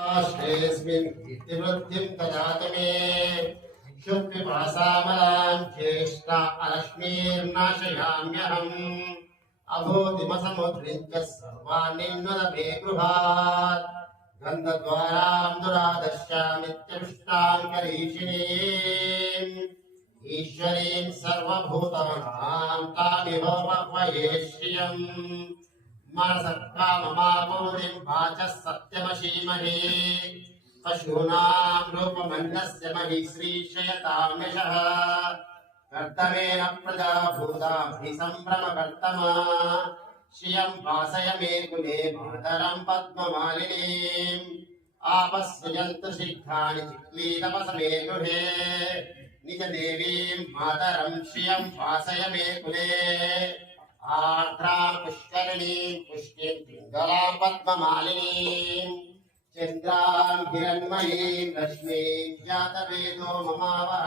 श्रेयस्मिन् कीर्तिवृद्धिं ददातु मे शुक्तिपासामलां ज्येष्ठा अलक्ष्मीर्नाशयाम्यहम् अभूतिमसमुद्रिज्य सर्वान्निन्वद मे गृहात् गन्धद्वारां दुरादश्यामित्यविष्टां करीषिणीम् ईश्वरीं सर्वभूतानां तामिह वह्वये श्रियम् मनसत्काममापूरिं वाचः सत्यमशीमहे पशूनां रूपमन्नस्य महिश्रीशयतां यशः कर्तमेन प्रजा भूताभिसम्भ्रमकर्तमा श्रियं वासय मे कुले मातरं पद्ममालिनीम् आपस्सृजन्तु सिद्धानि चिक्लीतपसमे गृहे निजदेवीं मातरं श्रियं वासय मे कुले आर्द्रां पुष्करिणीं पुष्टिं पिङ्गलां पद्ममालिनीं चन्द्रां हिरण्मयीं लक्ष्मीं जातवेदो ममावः